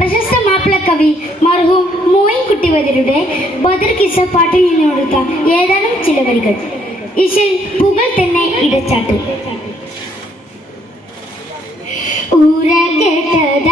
പ്രശസ്ത മാപ്പിളക്കവി മർഹൂം മോയിൻകുട്ടി വൈദ്യരുടെ ബദർ കിസ്സ പാട്ടിൽ നിന്നെടുത്ത ഏതാനും ചില വരികൾ. ഇശിൽ പുകൾ തന്നെ ഇടച്ചാട്ട്. ഊര കേട്ടത